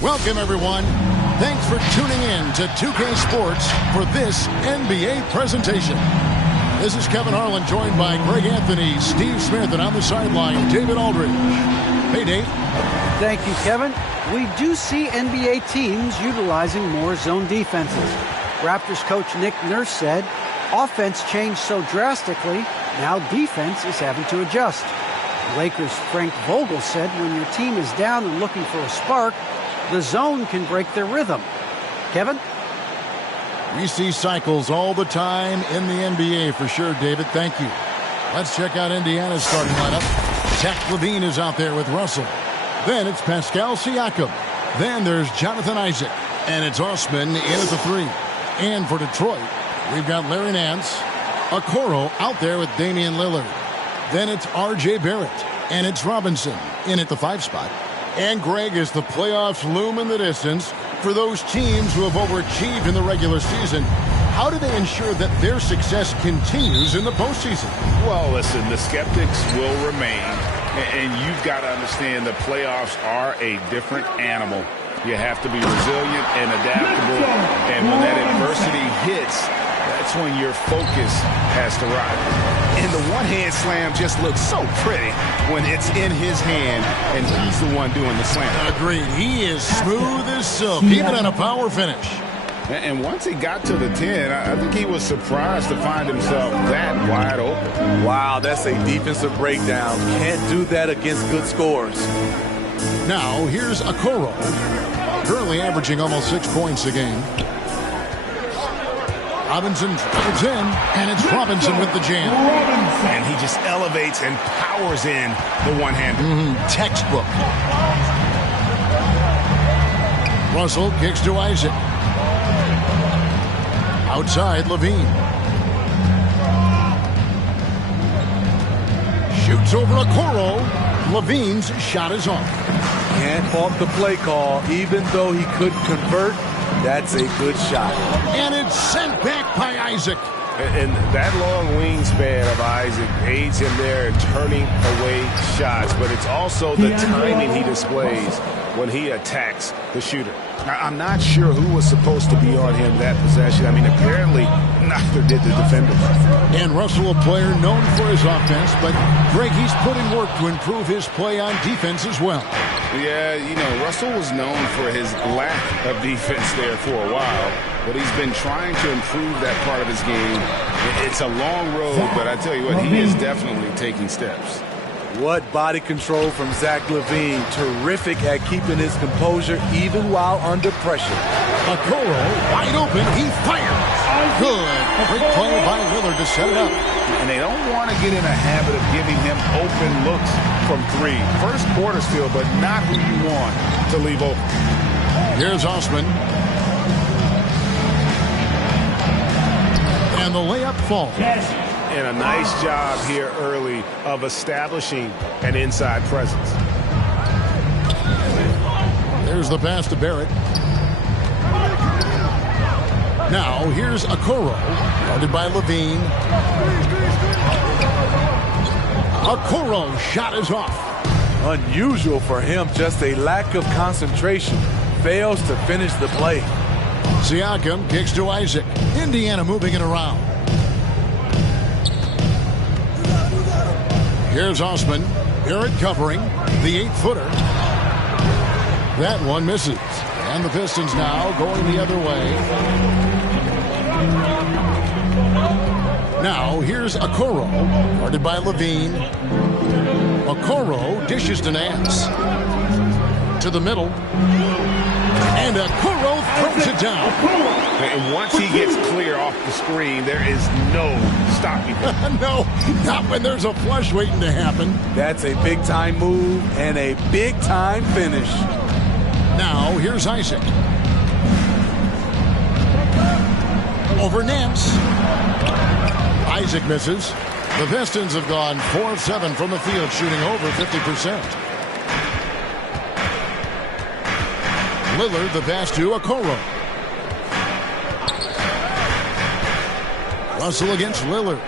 Welcome, everyone. Thanks for tuning in to 2K Sports for this NBA presentation. This is Kevin Harlan, joined by Greg Anthony, Steve Smith, and on the sideline, David Aldridge. Hey, Dave. Thank you, Kevin. We do see NBA teams utilizing more zone defenses. Raptors coach Nick Nurse said, offense changed so drastically, now defense is having to adjust. Lakers' Frank Vogel said when your team is down and looking for a spark, the zone can break their rhythm. Kevin? We see cycles all the time in the NBA for sure, David. Thank you. Let's check out Indiana's starting lineup. Zach LaVine is out there with Russell. Then it's Pascal Siakam. Then there's Jonathan Isaac. And it's Osman in at the 3. And for Detroit, we've got Larry Nance. Okoro out there with Damian Lillard. Then it's R.J. Barrett. And it's Robinson in at the 5 spot. And Greg, as the playoffs loom in the distance, for those teams who have overachieved in the regular season, how do they ensure that their success continues in the postseason? Well, listen, the skeptics will remain, and you've got to understand the playoffs are a different animal. You have to be resilient and adaptable, and when that adversity hits, that's when your focus has to rise. And the one-hand slam just looks so pretty when it's in his hand and he's the one doing the slam. Agreed. He is smooth as silk, even on a power finish. And once he got to the 10, I think he was surprised to find himself that wide open. Wow, that's a defensive breakdown. Can't do that against good scores. Now, here's Okoro, currently averaging almost 6 points a game. Robinson drives in, and it's Robinson with the jam. And he just elevates and powers in the one-hander. Textbook. Russell kicks to Isaac. Outside, LaVine. Shoots over Okoro. LaVine's shot is off. Can't fault the play call. Even though he couldn't convert, that's a good shot. And it's sent back by Isaac. And that long wingspan of Isaac aids him there in turning away shots, but it's also the timing he displays when he attacks the shooter. Now, I'm not sure who was supposed to be on him that possession. I mean, apparently neither did the defenders. And Russell, a player known for his offense, but Greg, he's putting work to improve his play on defense as well. Yeah, you know, Russell was known for his lack of defense there for a while, but he's been trying to improve that part of his game. It's a long road, but I tell you what, he is definitely taking steps. What body control from Zach LaVine. Terrific at keeping his composure even while under pressure. Okoro wide open. He fires. Good. Great play by Lillard to set it up. And they don't want to get in a habit of giving him open looks from 3. First quarter still, but not who you want to leave open. Here's Osman. And the layup falls. And a nice job here early of establishing an inside presence. There's the pass to Barrett. Now, here's Okoro, guarded by LaVine. Okoro shot is off. Unusual for him, just a lack of concentration. Fails to finish the play. Siakam kicks to Isaac. Indiana moving it around. Here's Osman. Barrett covering the 8-footer. That one misses. And the Pistons now going the other way. Now here's Okoro, guarded by LaVine. Okoro dishes to Nance. To the middle. And Okoro throws it down. And once he gets clear off the screen, there is no stopping him. No, not when there's a flush waiting to happen. That's a big-time move and a big-time finish. Now, here's Isaac. Over Nance. Isaac misses. The Pistons have gone 4 of 7 from the field, shooting over 50%. Lillard, the pass to Okoro. Russell against Lillard.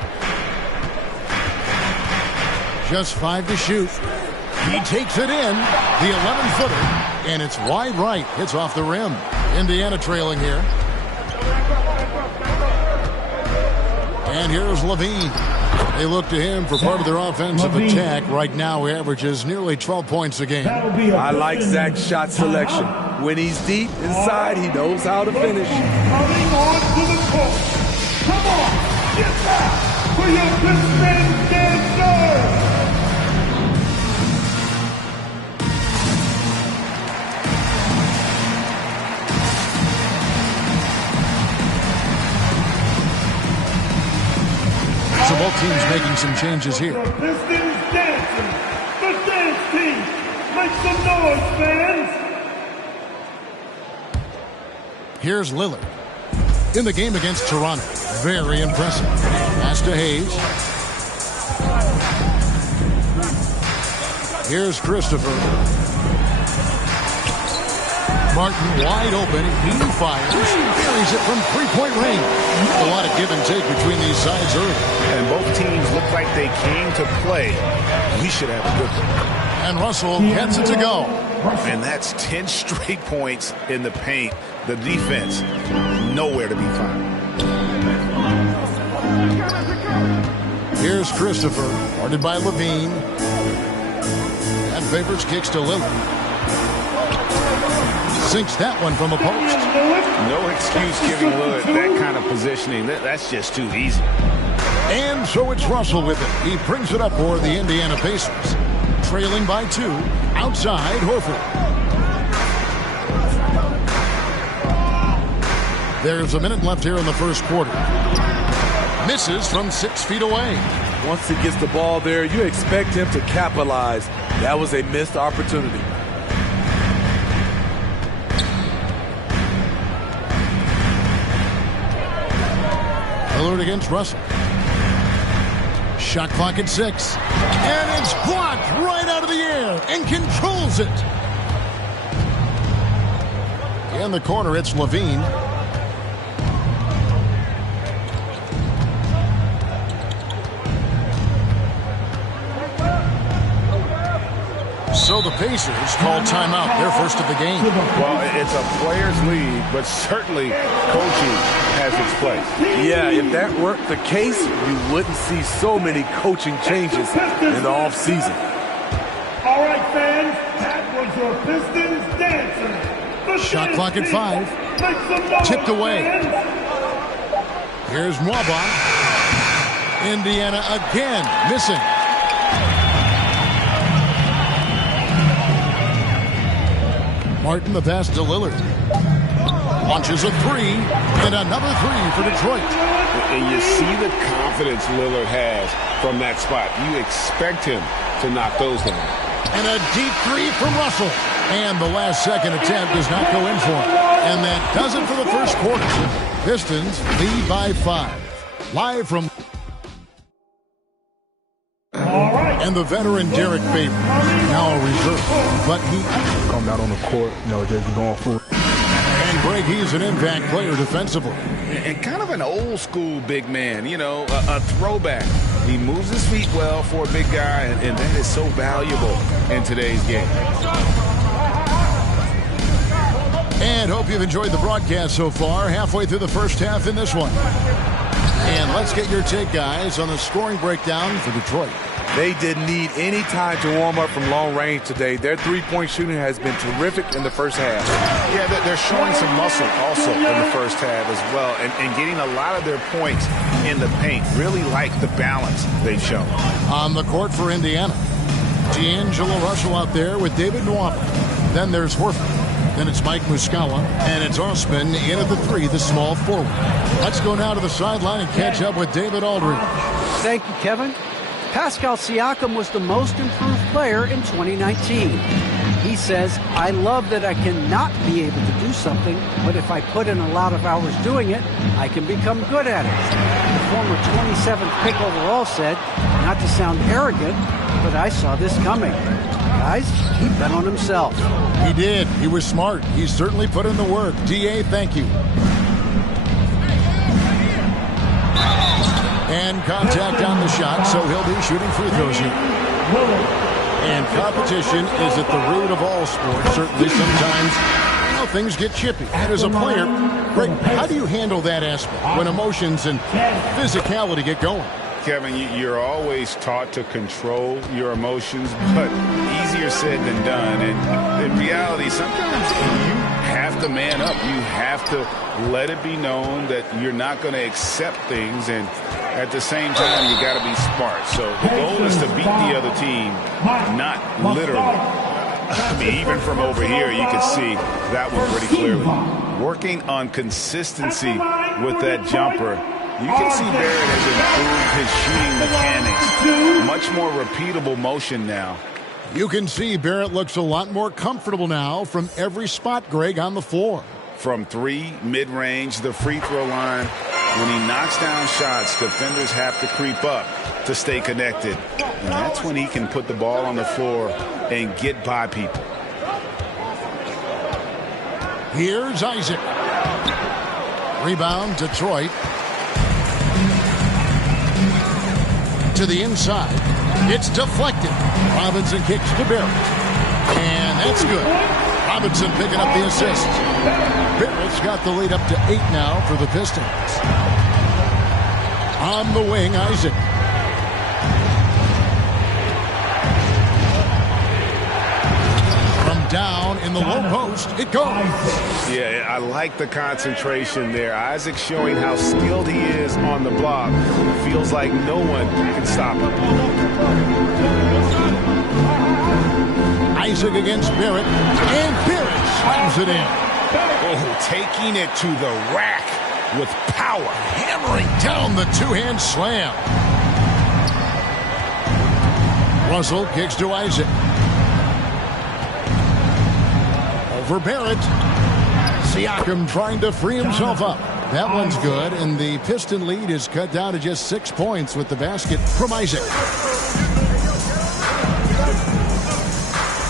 Just 5 to shoot. He takes it in. The 11-footer. And it's wide right. Hits off the rim. Indiana trailing here. And here's Levine. They look to him for part of their offensive attack. Right now, he averages nearly 12 points a game. I like Zach's shot selection. When he's deep inside, he knows how to finish. Coming on to the court. Come on, get back for your Pistons dancer. So both teams making some changes here. The Pistons dancing. The dance team. Make some noise, fans. Here's Lillard. In the game against Toronto. Very impressive. Pass to Hayes. Here's Christopher. Martin wide open. He fires. Buries it from three-point range. A lot of give and take between these sides early. And both teams look like they came to play. We should have a good one. And Russell gets it to go. And that's 10 straight points in the paint. The defense, nowhere to be found. Here's Christopher, guarded by Levine. And Favors kicks to Lillard. Sinks that one from a post. No excuse giving Lillard that kind of positioning. That's just too easy. And so it's Russell with it. He brings it up for the Indiana Pacers. Trailing by 2. Outside, Horford. There's a minute left here in the first quarter. Misses from 6 feet away. Once he gets the ball there, you expect him to capitalize. That was a missed opportunity. Lillard against Russell. Shot clock at 6. And it's blocked right out of the air and controls it. In the corner, it's Levine. So the Pacers call timeout, their first of the game. Well, it's a player's league, but certainly coaching has its place. Yeah, if that weren't the case, you wouldn't see so many coaching changes in the offseason. All right, fans, that was your Pistons dancing. The Shot dance clock at team. 5. Make some noise, Tipped away. fans. Here's Mwaba. Indiana again missing. Martin the pass to Lillard. Launches a 3, and another 3 for Detroit. And you see the confidence Lillard has from that spot. You expect him to knock those down. And a deep 3 from Russell. And the last second attempt does not go in for him. And that does it for the first quarter. Pistons lead by 5. Live from... And the veteran Derek Favors, now a reserve, but he come out on the court, just going for it. And Greg, he's an impact player defensively. And kind of an old school big man, a throwback. He moves his feet well for a big guy, and that is so valuable in today's game. And hope you've enjoyed the broadcast so far, halfway through the first half in this one. And let's get your take, guys, on the scoring breakdown for Detroit. They didn't need any time to warm up from long range today. Their three-point shooting has been terrific in the first half. Yeah, they're showing some muscle also in the first half as well, and getting a lot of their points in the paint. Really like the balance they've shown. On the court for Indiana, D'Angelo Russell out there with David Nwaba. Then there's Horford. Then it's Mike Muscala, and it's Osman in at the 3, the small forward. Let's go now to the sideline and catch up with David Aldridge. Thank you, Kevin. Pascal Siakam was the most improved player in 2019. He says, I love that I cannot be able to do something, but if I put in a lot of hours doing it, I can become good at it. The former 27th pick overall said, not to sound arrogant, but I saw this coming. Guys, he bet on himself. He did. He was smart. He certainly put in the work. D.A., thank you. And contact on the shot, so he'll be shooting free throws here. And competition is at the root of all sports. Certainly sometimes things get chippy. And as a player, Greg, how do you handle that aspect when emotions and physicality get going? Kevin, you're always taught to control your emotions, but easier said than done. And in reality, sometimes you have to man up. You have to let it be known that you're not going to accept things. And at the same time, you got to be smart. So the goal is to beat the other team, not literally. I mean, even from over here, you can see that one pretty clearly. Working on consistency with that jumper. You can see Barrett has improved his shooting mechanics. Much more repeatable motion now. You can see Barrett looks a lot more comfortable now from every spot, Greg, on the floor. From 3, mid-range, the free throw line. When he knocks down shots, defenders have to creep up to stay connected. And that's when he can put the ball on the floor and get by people. Here's Isaac. Rebound, Detroit. To the inside. It's deflected. Robinson kicks to Barrett. And that's good. Robinson picking up the assist. Barrett's got the lead up to 8 now for the Pistons. On the wing, Isaac. From down in the low post, it goes. Yeah, I like the concentration there. Isaac showing how skilled he is on the block. Feels like no one can stop him. Isaac against Barrett, and Barrett slams it in. Oh, taking it to the rack with power. Hammering down the two-hand slam. Russell kicks to Isaac. Over Barrett. Siakam trying to free himself up. That one's good, and the Piston lead is cut down to just 6 points with the basket from Isaac.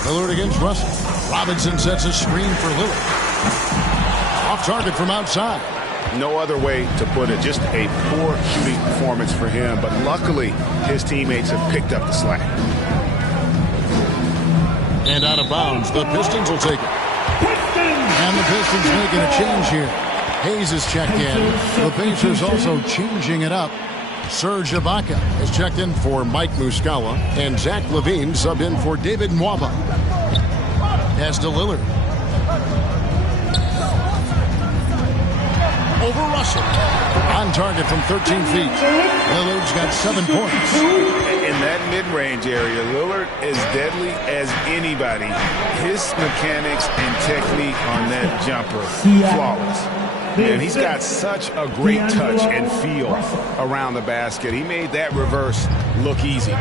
Lillard against Russell. Robinson sets a screen for Lillard. Off target from outside. No other way to put it. Just a poor shooting performance for him, but luckily his teammates have picked up the slack. And out of bounds. The Pistons will take it. And the Pistons making a change here. Hayes is checked in. The Pacers also changing it up. Serge Ibaka is checked in for Mike Muscala. And Zach LaVine subbed in for David Nwaba. Pass to Lillard. Over Russell. On target from 13 feet. Lillard's got 7 points. In that mid-range area, Lillard is deadly as anybody. His mechanics and technique on that jumper, flawless. And he's got such a great touch and feel around the basket. He made that reverse look easy.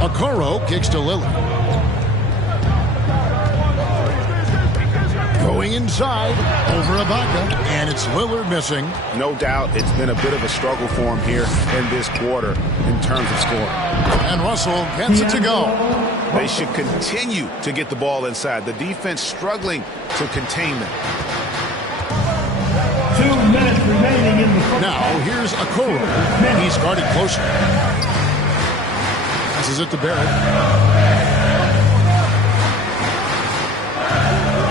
Okoro kicks to Lillard. Going inside, over Ibaka, and it's Lillard missing. No doubt it's been a bit of a struggle for him here in this quarter in terms of scoring. And Russell gets it to go. They should continue to get the ball inside. The defense struggling to contain them. 2 minutes remaining in the first. Now, here's Okoro. He's guarded closer. Passes it to Barrett.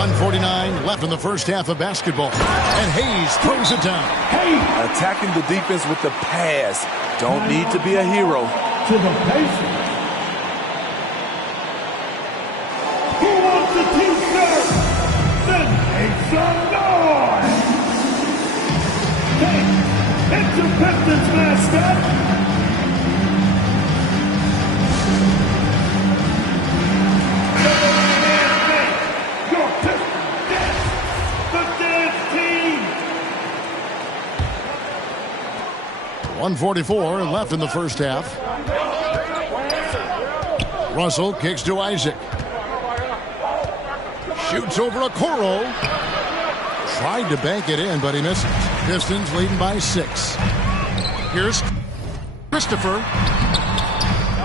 1:49 left in the first half of basketball. And Hayes throws it down. Attacking the defense with the pass. Don't need to be a hero. To the Pacers. Who wants the T-shirt? Then make some noise. Hey, it's your Pistons mascot. Your Pistons dance. The dance team. 1:44 left in the first half. Russell kicks to Isaac. Shoots over Okoro. Tried to bank it in, but he misses. Pistons leading by 6. Here's Christopher.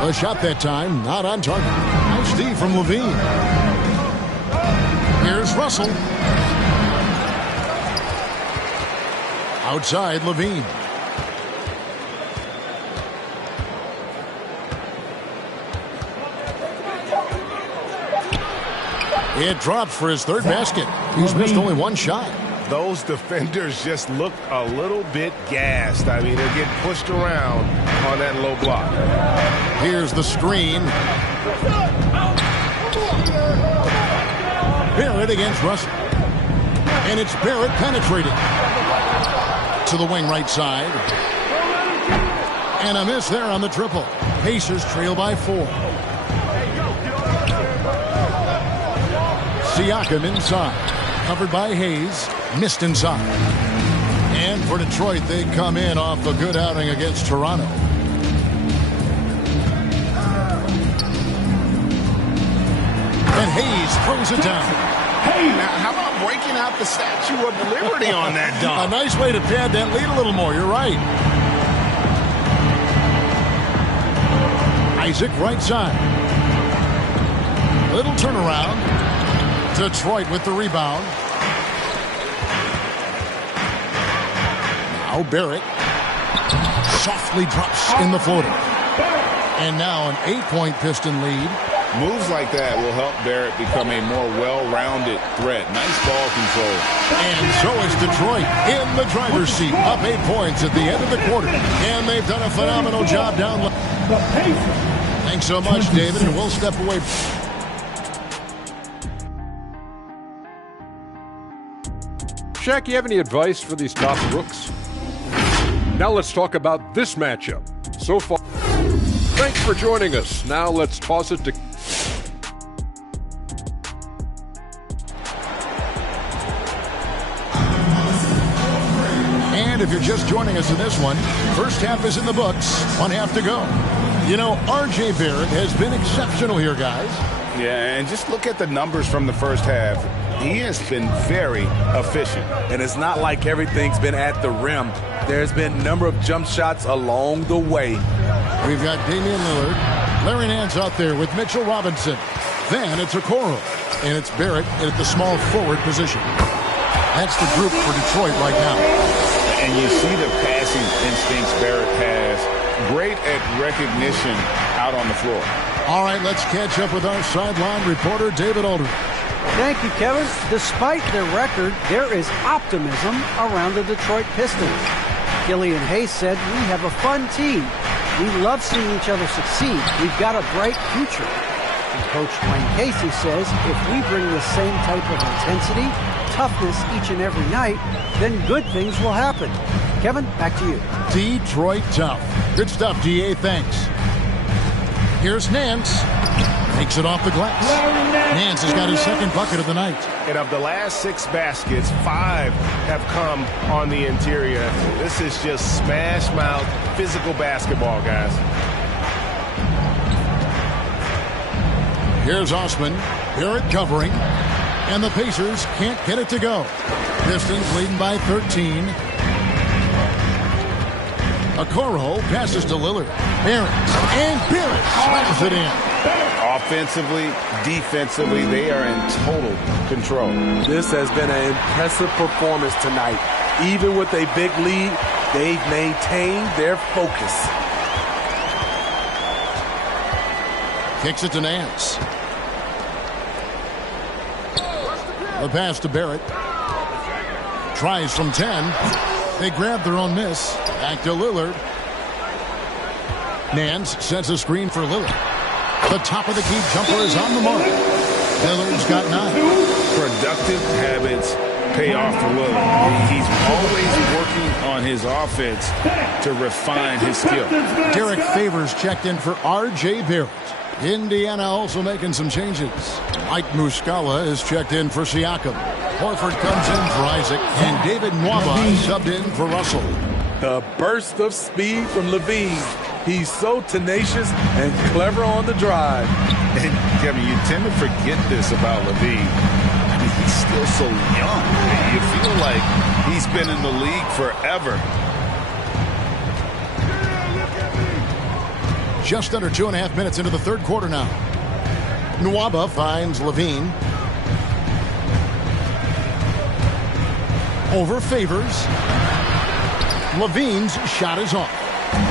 A shot that time, not on target. Nice D from LaVine. Here's Russell. Outside, LaVine. It drops for his third basket. He's missed only one shot. Those defenders just look a little bit gassed. I mean, they're getting pushed around on that low block. Here's the screen. Barrett against Russell. And it's Barrett penetrating to the wing right side. And a miss there on the triple. Pacers trail by 4. Siakam inside. Covered by Hayes. Missed inside. And for Detroit, they come in off a good outing against Toronto. And Hayes throws it down. Hey, now how about breaking out the Statue of Liberty on that dunk? A nice way to pad that lead a little more. You're right. Isaac right side. Little turnaround. Detroit with the rebound. Now Barrett softly drops in the floater. And now an 8-point Piston lead. Moves like that will help Barrett become a more well-rounded threat. Nice ball control. And so is Detroit in the driver's seat, up 8 points at the end of the quarter. And they've done a phenomenal job down low. Thanks so much, David, and we'll step away. Shaq, you have any advice for these top rooks? Now let's talk about this matchup. So far, thanks for joining us. Now let's toss it to... And if you're just joining us in this one, first half is in the books, 1 half to go. You know, R.J. Barrett has been exceptional here, guys. Yeah, and just look at the numbers from the first half. He has been very efficient. And it's not like everything's been at the rim. There's been a number of jump shots along the way. We've got Damian Lillard. Larry Nance out there with Mitchell Robinson. Then it's Okoro. And it's Barrett at the small forward position. That's the group for Detroit right now. And you see the passing instincts Barrett has. Great at recognition out on the floor. All right, let's catch up with our sideline reporter, David Aldridge. Thank you, Kevin. Despite their record, there is optimism around the Detroit Pistons. Killian Hayes said, "We have a fun team. We love seeing each other succeed. We've got a bright future." And Coach Dwayne Casey says, if we bring the same type of intensity, toughness each and every night, then good things will happen. Kevin, back to you. Detroit tough. Good stuff, D.A. Thanks. Here's Nance. Takes it off the glass. Nance has got his second bucket of the night. And of the last 6 baskets, 5 have come on the interior. This is just smash mouth physical basketball, guys. Here's Osman. Barrett covering. And the Pacers can't get it to go. Pistons leading by 13. Okoro passes to Lillard. Barrett. And Barrett slams it in. Offensively, defensively, they are in total control. This has been an impressive performance tonight. Even with a big lead, they've maintained their focus. Kicks it to Nance. The pass to Barrett. Tries from 10. They grab their own miss. Back to Lillard. Nance sets a screen for Lillard. The top of the key jumper is on the mark. Lillard's got 9. Productive habits pay off for Lillard. He's always working on his offense to refine his skill. Derek Favors checked in for R.J. Barrett. Indiana also making some changes. Mike Muscala is checked in for Siakam. Horford comes in for Isaac. And David Nwaba subbed in for Russell. A burst of speed from Levine. He's so tenacious and clever on the drive. And Kevin, you tend to forget this about Levine. I mean, he's still so young. You feel like he's been in the league forever. Just under 2.5 minutes into the third quarter now. Nwaba finds Levine. Over Favors. Levine's shot is off.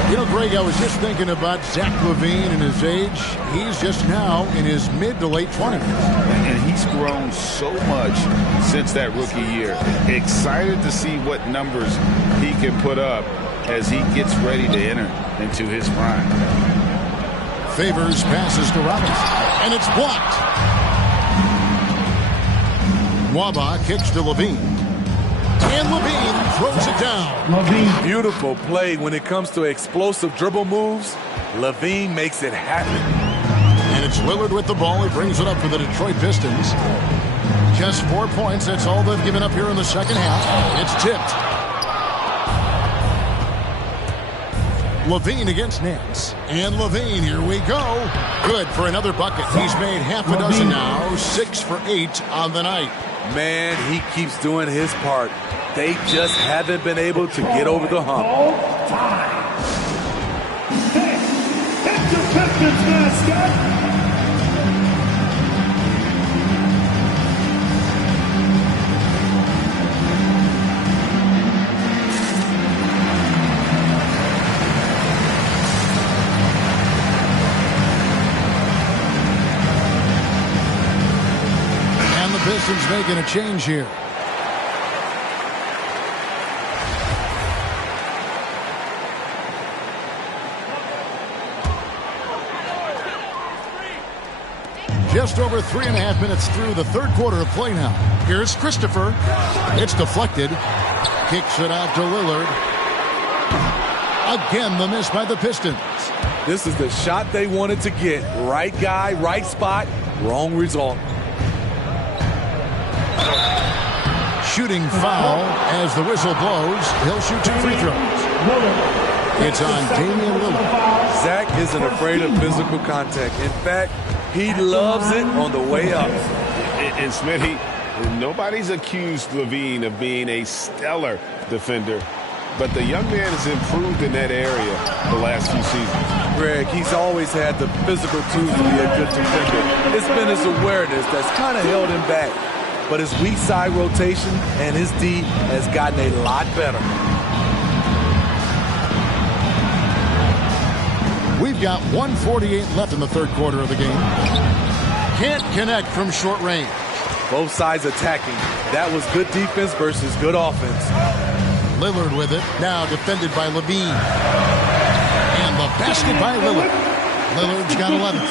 You know, Greg, I was just thinking about Zach LaVine and his age. He's just now in his mid to late 20s. And he's grown so much since that rookie year. Excited to see what numbers he can put up as he gets ready to enter into his prime. Favors passes to Robinson, and it's blocked. Nwaba kicks to LaVine. And LaVine throws it down. Beautiful play when it comes to explosive dribble moves. LaVine makes it happen. And it's Lillard with the ball. He brings it up for the Detroit Pistons. Just 4 points. That's all they've given up here in the second half. It's tipped. LaVine against Nance. And LaVine, here we go. Good for another bucket. He's made half a dozen now. 6 for 8 on the night. Man, he keeps doing his part. They just haven't been able to get over the hump. Hit your Pistons mascot. Pistons making a change here. Just over 3.5 minutes through the third quarter of play now. Here's Christopher. It's deflected. Kicks it out to Lillard. Again, the miss by the Pistons. This is the shot they wanted to get. Right guy, right spot, wrong result. Shooting foul as the whistle blows. He'll shoot 2 free throws. It's on Damian Lillard. Zach isn't afraid of physical contact. In fact, he loves it on the way up. And Smitty, nobody's accused LaVine of being a stellar defender, but the young man has improved in that area the last few seasons. Greg, he's always had the physical tools to be a good defender. It's been his awareness that's kind of held him back. But his weak side rotation and his D has gotten a lot better. We've got 1:48 left in the third quarter of the game. Can't connect from short range. Both sides attacking. That was good defense versus good offense. Lillard with it. Now defended by LaVine. And the basket by Lillard. Lillard's got 11.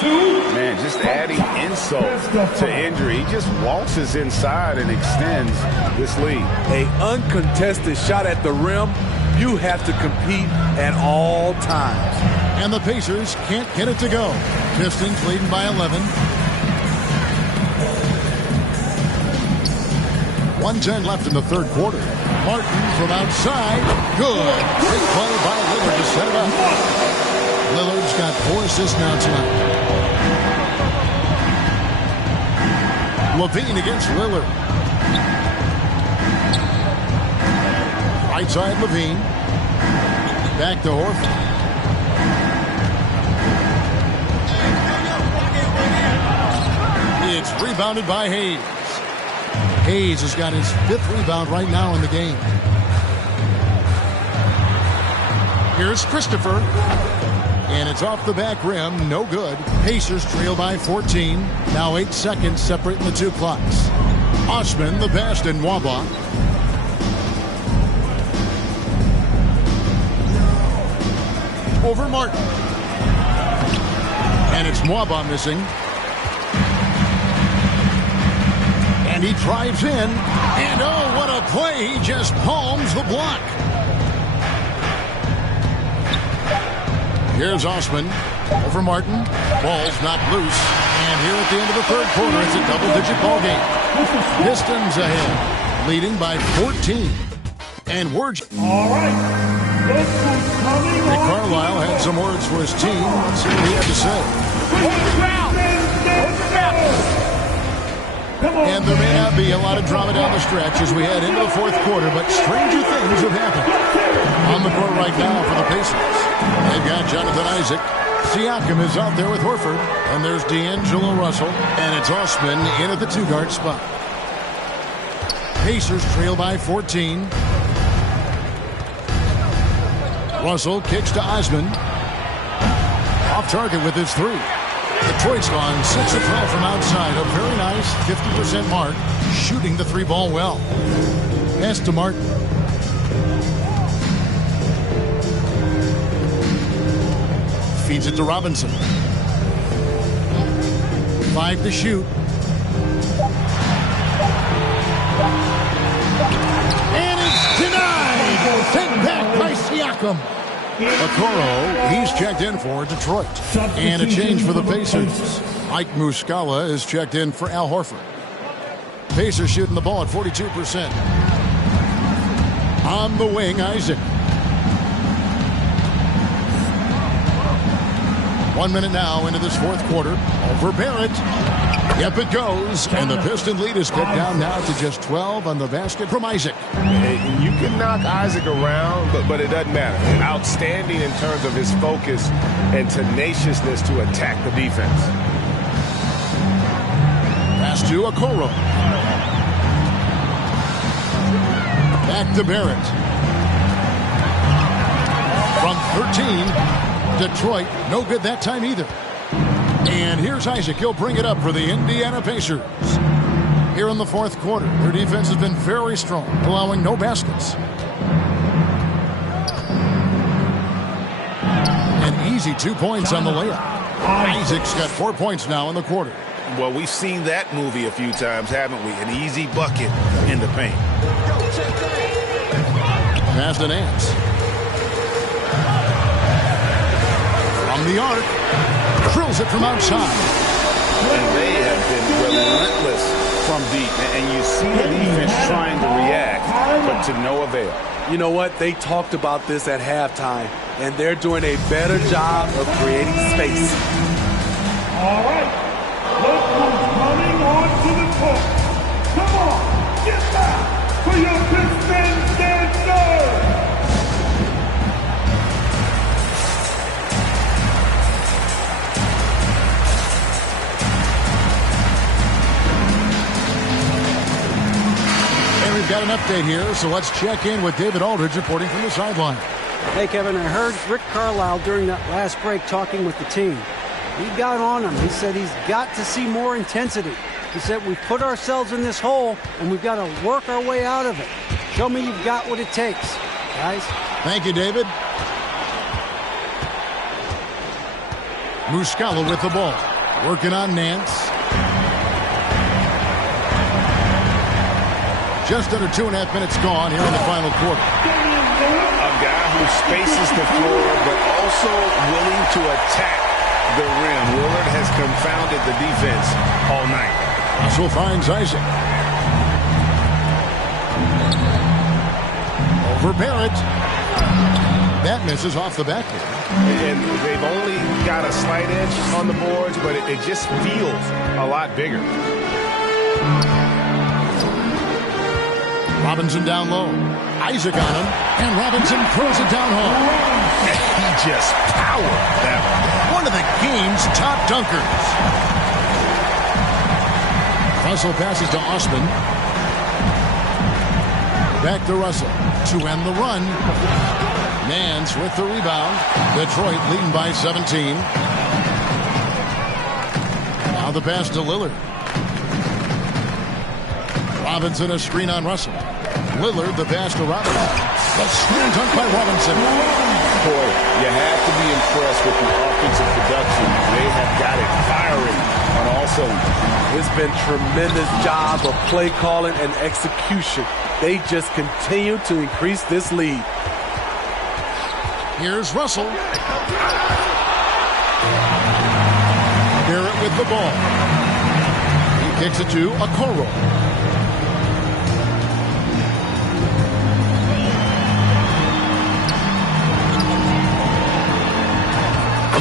Man, just adding insult to injury. He just waltzes inside and extends this lead. An uncontested shot at the rim. You have to compete at all times. And the Pacers can't get it to go. Pistons leading by 11. 1:10 left in the third quarter. Martin from outside. Good. Big play by Lillard to set it up. Lillard's got 4 assists now tonight. LaVine against Lillard. Right side LaVine. Back to Horford. It's rebounded by Hayes. Hayes has got his 5th rebound right now in the game. Here's Christopher. And it's off the back rim. No good. Pacers trail by 14. Now 8 seconds separating the two clocks. Osman, the pass to Nwaba. Over Martin. And it's Nwaba missing. And he drives in. And oh, what a play. He just palms the block. Here's Osman over Martin. Ball's not loose. And here at the end of the third quarter, it's a double-digit ball game. Pistons ahead, leading by 14. And words. All right. Rick Carlisle had some words for his team. Let's see what he had to say. And there may not be a lot of drama down the stretch as we head into the fourth quarter, but stranger things have happened. On the court right now for the Pacers. They've got Jonathan Isaac. Siakam is out there with Horford. And there's D'Angelo Russell. And it's Osman in at the 2-guard spot. Pacers trail by 14. Russell kicks to Osman. Off target with his three. Detroit's gone 6 of 12 from outside. A very nice 50% mark. Shooting the three ball well. Pass to Martin. Feeds it to Robinson. 5 to shoot. And it's denied. Sent back by Siakam. Okoro, he's checked in for Detroit. And a change for the Pacers. Mike Muscala is checked in for Al Horford. Pacers shooting the ball at 42%. On the wing, Isaac. 1 minute now into this fourth quarter. Over Barrett. Yep, it goes. And the Piston lead is cut down now to just 12 on the basket from Isaac. You can knock Isaac around, but it doesn't matter. Outstanding in terms of his focus and tenaciousness to attack the defense. Pass to Okoro. Back to Barrett. From 13. Detroit, no good that time either. And here's Isaac. He'll bring it up for the Indiana Pacers. Here in the fourth quarter, their defense has been very strong, allowing no baskets. An easy 2 points on the layup. Isaac's got 4 points now in the quarter. Well, we've seen that movie a few times, haven't we? An easy bucket in the paint. Pass to Nance. From the arc. Drills it from outside. And they have been relentless from deep. And you see the defense trying to react, but to no avail. You know what? They talked about this at halftime, and they're doing a better job of creating space. All right. Look who's running onto the court. Come on, get back for your Pistons dancers. We've got an update here, so let's check in with David Aldridge reporting from the sideline. Hey, Kevin, I heard Rick Carlisle during that last break talking with the team. He got on him. He said he's got to see more intensity. He said we've put ourselves in this hole, and we've got to work our way out of it. Show me you've got what it takes, guys. Thank you, David. Muscala with the ball. Working on Nance. Just under 2.5 minutes gone here in the final quarter. A guy who spaces the floor, but also willing to attack the rim. Willard has confounded the defense all night. Russell finds Isaac. Over Barrett. That misses off the backboard. And they've only got a slight edge on the boards, but it just feels a lot bigger. Robinson down low. Isaac on him. And Robinson throws it down home. He just powered that one of the game's top dunkers. Russell passes to Osman. Back to Russell to end the run. Nance with the rebound. Detroit leading by 17. Now the pass to Lillard. Robinson a screen on Russell. Lillard the pass to Robinson. The slam dunk by Robinson. Boy, you have to be impressed with the offensive production. They have got it firing on all cylinders. It's been tremendous job of play calling and execution. They just continue to increase this lead. Here's Russell. Barrett with the ball. He kicks it to Okoro.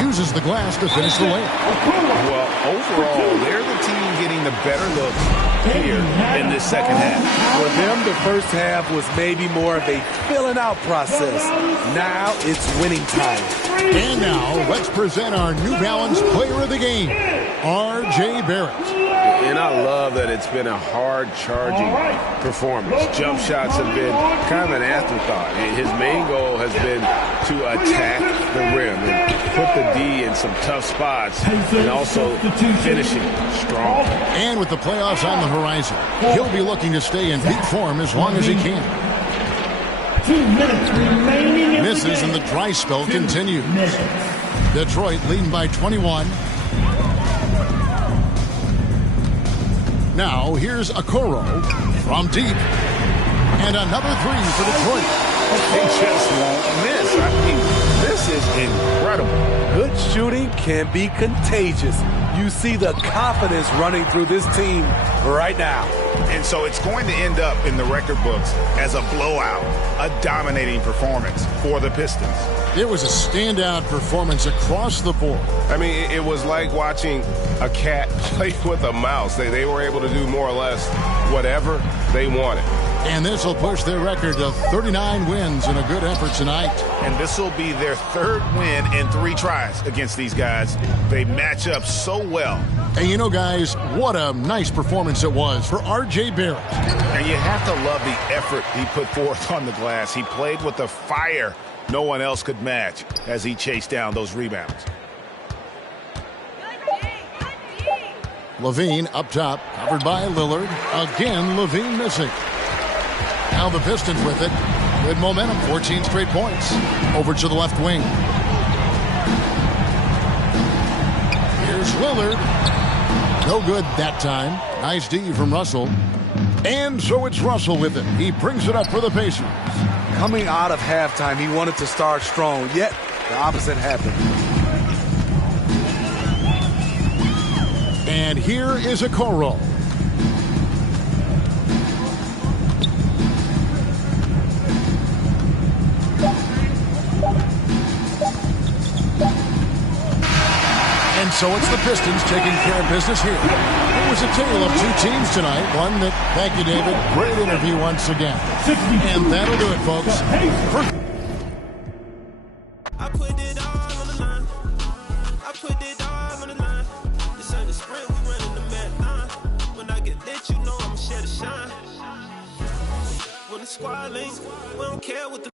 Uses the glass to finish the layup. Well, overall, they're the team getting the better looks here in this second half. For them, the first half was maybe more of a filling out process. Now it's winning time. And now let's present our New Balance player of the game, R.J. Barrett. And I love that it's been a hard charging performance. Jump shots have been kind of an afterthought. His main goal has been to attack the rim and put the D in some tough spots and also finishing strong. And with the playoffs on the horizon, he'll be looking to stay in peak form as long as he can. 2 minutes remaining. Misses and the dry spell continues. Detroit leading by 21. Now here's Okoro from deep. And another three for Detroit. They just won't miss. I mean, this is incredible. Good shooting can be contagious. You see the confidence running through this team right now. And so it's going to end up in the record books as a blowout, a dominating performance for the Pistons. It was a standout performance across the board. I mean, it was like watching a cat play with a mouse. They were able to do more or less whatever they wanted. And this will push their record to 39 wins in a good effort tonight. And this will be their third win in 3 tries against these guys. They match up so well. And you know, guys, what a nice performance it was for R.J. Barrett. And you have to love the effort he put forth on the glass. He played with the fire no one else could match as he chased down those rebounds. LaVine up top, covered by Lillard. Again, LaVine missing. Now the Pistons with it. Good momentum, 14 straight points. Over to the left wing. Here's Lillard. No good that time. Nice D from Russell. And so it's Russell with it. He brings it up for the Pacers. Coming out of halftime, he wanted to start strong, yet the opposite happened. And here is Okoro. And so it's the Pistons taking care of business here. It was a tale of 2 teams tonight. One that, thank you, David, great interview once again. And that'll do it, folks. I put it all on the line. I put it all on the line. This ain't a sprint, we running the marathon. When I get lit, you know I'ma share the shine. When the squad links, we don't care what the